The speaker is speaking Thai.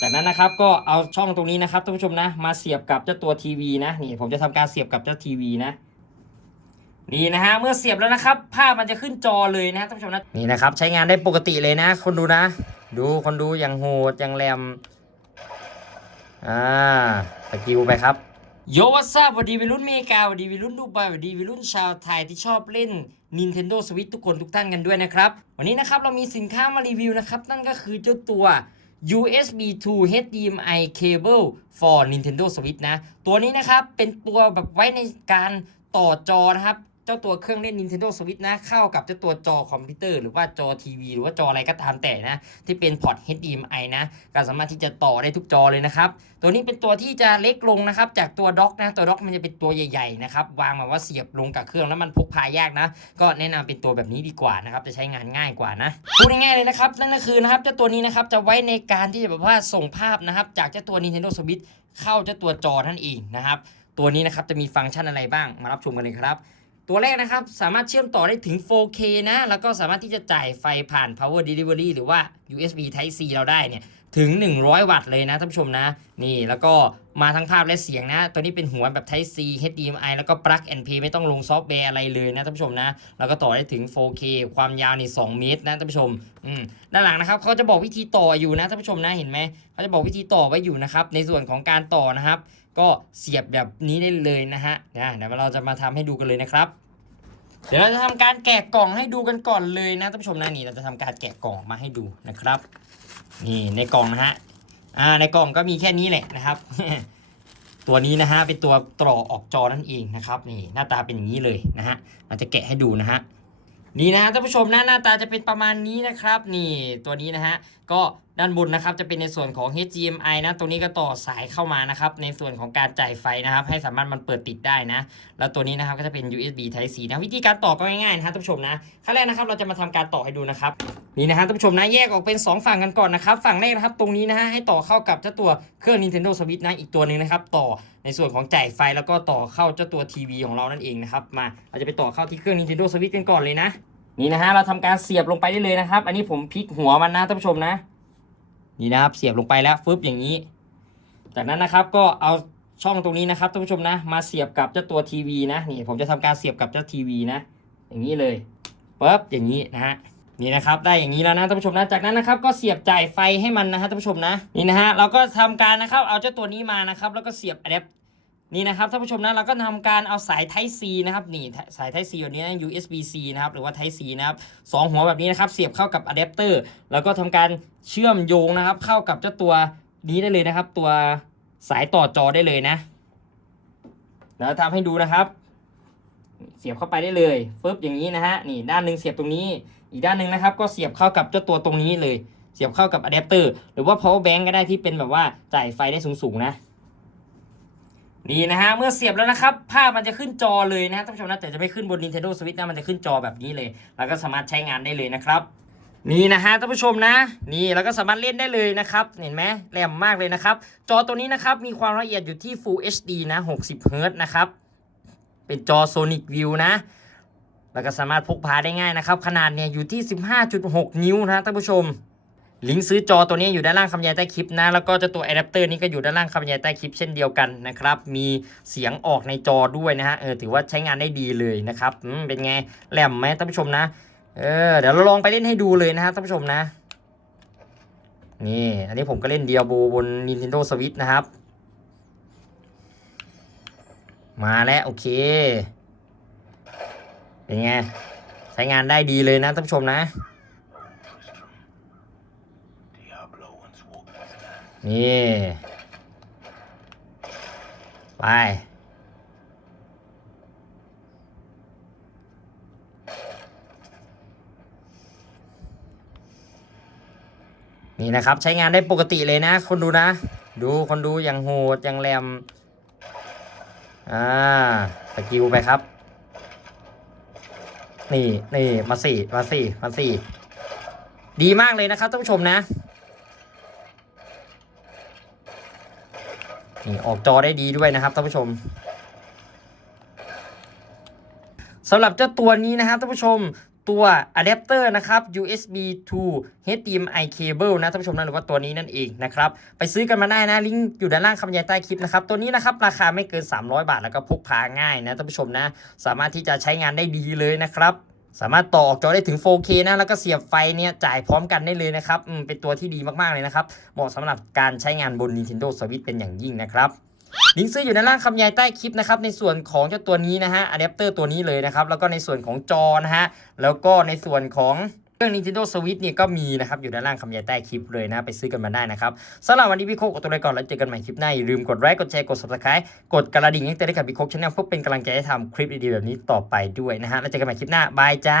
จากนั้นนะครับก็เอาช่องตรงนี้นะครับท่านผู้ชมนะมาเสียบกับเจ้าตัวทีวีนะนี่ผมจะทำการเสียบกับเจ้าทีวีนะนี่นะฮะเมื่อเสียบแล้วนะครับ ภาพมันจะขึ้นจอเลยนะท่านผู้ชมนะนี่นะครับ ใช้งานได้ปกติเลยนะ คนดูนะ ดูคนดูอย่างโหดอย่างแรมอ่าสกิลไปครับโยวัสซาวัสดีวัยรุ่นเมกาสวัสดีวัยรุ่นดูไบสวัสดีวัยรุ่นชาวไทยที่ชอบเล่น Nintendo Switch ทุกคนทุกท่านกันด้วยนะครับ วันนี้นะครับเรามีสินค้ามารีวิวนะครับ นั่นก็คือเจ้าตัว USB to HDMI cable for Nintendo Switch นะ ตัวนี้นะครับ เป็นตัวแบบไว้ในการต่อจอนะครับ เจ้าตัวเครื่องเล่น Nintendo Switch นะ เข้ากับเจ้าตัวจอคอมพิวเตอร์หรือว่าจอทีวีหรือว่าจออะไรก็ตามแต่นะ ที่เป็นพอร์ต HDMI นะ ก็สามารถที่จะต่อได้ทุกจอเลยนะครับ ตัวนี้เป็นตัวที่จะเล็กลงนะครับ จากตัวด็อกนะ ตัวด็อกมันจะเป็นตัวใหญ่ๆนะครับ วางมาว่าเสียบลงกับเครื่องแล้วมันพกพายากนะ ก็แนะนำเป็นตัวแบบนี้ดีกว่านะครับ จะใช้งานง่ายกว่านะ พูดง่ายๆเลยนะครับ นั่นก็คือนะครับเจ้าตัวนี้นะครับจะไว้ในการที่จะแบบว่าส่งภาพนะครับจากเจ้าตัว Nintendo Switch เข้าเจ้าตัวจอนั่นเองนะครับ ตัวนี้นะครับจะมีฟังก์ชันอะไรบ้าง มารับชมกันเลยครับ ตัวแรกนะครับสามารถเชื่อมต่อได้ถึง 4K นะ แล้วก็สามารถที่จะจ่ายไฟผ่าน Power Delivery หรือว่า USB Type C เราได้เนี่ย ถึง 100 วัตต์เลยนะท่านผู้ชมนะ นี่แล้วก็มาทั้งภาพและเสียงนะ ตัวนี้เป็นหัวแบบ Type C HDMI แล้วก็ Plug and Play ไม่ต้องลงซอฟต์แวร์อะไรเลยนะท่านผู้ชมนะ แล้วก็ต่อได้ถึง 4K ความยาวนี่2เมตรนะท่านผู้ชมอืมด้านหลังนะครับเขาจะบอกวิธีต่ออยู่นะท่านผู้ชมนะเห็นไหมเขาจะบอกวิธีต่อไว้อยู่นะครับ ในส่วนของการต่อนะครับ ก็เสียบแบบนี้ได้เลยนะฮะเดี๋ยวเราจะมาทำให้ดูกันเลยนะครับเดี๋ยวเราจะทำการแกะกล่องให้ดูกันก่อนเลยนะท่านผู้ชมนะนี่เราจะทำการแกะกล่องมาให้ดูนะครับ นี่ในกล่องนะฮะอ่าในกล่องก็มีแค่นี้แหละนะครับ ตัวนี้นะฮะเป็นตัวต่อออกจอนั่นเองนะครับ นี่หน้าตาเป็นอย่างนี้เลยนะฮะเราจะแกะให้ดูนะฮะนี่นะฮะท่านผู้ชมนะหน้าตาจะเป็นประมาณนี้นะครับ นี่ตัวนี้นะฮะก็ ด้านบนนะครับจะเป็นในส่วนของ HDMI นะตรงนี้ก็ต่อสายเข้ามานะครับในส่วนของการจ่ายไฟนะครับ ให้สามารถมันเปิดติดได้นะ แล้วตัวนี้นะครับก็จะเป็น USB Type C นะวิธีการต่อก็ง่ายๆนะครับท่านผู้ชมนะขั้นแรกนะครับเราจะมาทำการต่อให้ดูนะครับนี่นะฮะท่านผู้ชมนะแยกออกเป็น 2 ฝั่งกันก่อนนะครับฝั่งแรกนะครับตรงนี้นะฮะให้ต่อเข้ากับเจ้าตัวเครื่อง Nintendo Switch นะอีกตัวหนึ่งนะครับต่อในส่วนของจ่ายไฟแล้วก็ต่อเข้าเจ้าตัวทีวีของเรานั่นเองนะครับมาเราจะไปต่อเข้าที่เครื่อง Nintendo Switch กันก่อนเลยนะนี่นะฮะเราทำการเสียบลงไปได้เลยนะครับ อันนี้ผมพลิกหัวมันนะท่านผู้ชมนะ นี่นะครับเสียบลงไปแล้วฟึบอย่างนี้ จากนั้นนะครับก็เอาช่องตรงนี้นะครับท่านผู้ชมนะมาเสียบกับเจ้าตัวทีวีนะนี่ผมจะทำการเสียบกับเจ้าทีวีนะ อย่างนี้เลยปุ๊บอย่างนี้นะฮะนี่นะครับได้อย่างนี้แล้วนะท่านผู้ชมนะจากนั้นนะครับก็เสียบจ่ายไฟให้มันนะฮะท่านผู้ชมนะนี่นะฮะเราก็ทำการนะครับเอาเจ้าตัวนี้มานะครับแล้วก็เสียบอะแดป นี่นะครับท่านผู้ชมนะเราก็ทำการเอาสาย Type C นะครับนี่สาย Type C แบบนี้นะ USB C นะครับหรือว่า Type C นะครับสองหัวแบบนี้นะครับเสียบเข้ากับอะแดปเตอร์แล้วก็ทำการเชื่อมโยงนะครับเข้ากับเจ้าตัวนี้ได้เลยนะครับ ตัวสายต่อจอได้เลยนะเดี๋ยวทำให้ดูนะครับ เสียบเข้าไปได้เลยฟึบอย่างนี้นะฮะนี่ด้านหนึ่งเสียบตรงนี้ อีกด้านหนึ่งนะครับ ก็เสียบเข้ากับเจ้าตัวตรงนี้เลย เสียบเข้ากับอะแดปเตอร์หรือว่า power bank ก็ได้ที่เป็นแบบว่าจ่ายไฟได้สูงๆนะ นี่นะฮะเมื่อเสียบแล้วนะครับ ภาพมันจะขึ้นจอเลยนะท่านผู้ชมนะแต่จะไม่ขึ้นบน Nintendo Switch นะมันจะขึ้นจอแบบนี้เลย แล้วก็สามารถใช้งานได้เลยนะครับ นี่นะฮะท่านผู้ชมนะ นี่แล้วก็สามารถเล่นได้เลยนะครับ เห็นไหมแหลมมากเลยนะครับ จอตัวนี้นะครับมีความละเอียดอยู่ที่ Full HD นะ60 Hz นะครับเป็นจอ Sonic View นะ แล้วก็สามารถพกพาได้ง่ายนะครับ ขนาดเนี่ยอยู่ที่ 15.6 นิ้วนะท่านผู้ชม ลิงก์ซื้อจอตัวนี้อยู่ด้านล่างคำบรรยายใต้คลิปนะ แล้วก็จะตัวอะแดปเตอร์นี้ก็อยู่ด้านล่างคำบรรยายใต้คลิปเช่นเดียวกันนะครับ มีเสียงออกในจอด้วยนะฮะ เออ ถือว่าใช้งานได้ดีเลยนะครับเป็นไง แหลมไหมท่านผู้ชมนะ เออ เดี๋ยวเราลองไปเล่นให้ดูเลยนะฮะท่านผู้ชมนะ นี่ อันนี้ผมก็เล่นเดียโบบน Nintendo Switch นะครับ มาแล้วโอเค เป็นไง ใช้งานได้ดีเลยนะท่านผู้ชมนะ นี่ ไป นี่นะครับใช้งานได้ปกติเลยนะ คนดูนะ ดูคนดูอย่างโหดอย่างแรม อ่าสกิลไปครับ นี่นี่มาสี่มาสี่มาสี่ดีมากเลยนะครับท่านผู้ชมนะ นี่ออกจอได้ดีด้วยนะครับท่านผู้ชมสำหรับเจ้าตัวนี้นะครับท่านผู้ชมตัวอะแดปเตอร์นะครับ USB to HDMI cable นะท่านผู้ชมนะหรือว่าตัวนี้นั่นเองนะครับ ไปซื้อกันมาได้นะ ลิงก์อยู่ด้านล่างคำบรรยายใต้คลิปนะครับ ตัวนี้นะครับ ราคาไม่เกิน 300 บาทแล้วก็พกพาง่ายนะท่านผู้ชมนะ สามารถที่จะใช้งานได้ดีเลยนะครับ สามารถต่อออกจอได้ถึง 4K นะ แล้วก็เสียบไฟเนี่ยจ่ายพร้อมกันได้เลยนะครับเป็นตัวที่ดีมากๆเลยนะครับ เหมาะสำหรับการใช้งานบน Nintendo Switch เป็นอย่างยิ่งนะครับลิงก์ซื้ออยู่ในล่างคำยายใต้คลิปนะครับในส่วนของเจ้าตัวนี้นะฮะอะแดปเตอร์ตัวนี้เลยนะครับแล้วก็ในส่วนของจอนะฮะแล้วก็ในส่วนของ เครื่อง Nintendo Switch เนี่ยก็มีนะครับ อยู่ด้านล่างคำยายใต้คลิปเลยนะ ไปซื้อกันมาได้นะครับสำหรับวันนี้พี่โคกกับตัวไปก่อนแล้วเจอกันใหม่คลิปหน้า อย่าลืมกดไลค์กดแชร์กด subscribe กดกระดิ่งให้เตือนให้กับพี่โคกชาแนลเพื่อเป็นกำลังใจให้ทำคลิปดีๆแบบนี้ต่อไปด้วยนะฮะแล้วเจอกันใหม่คลิปหน้าบายจ้า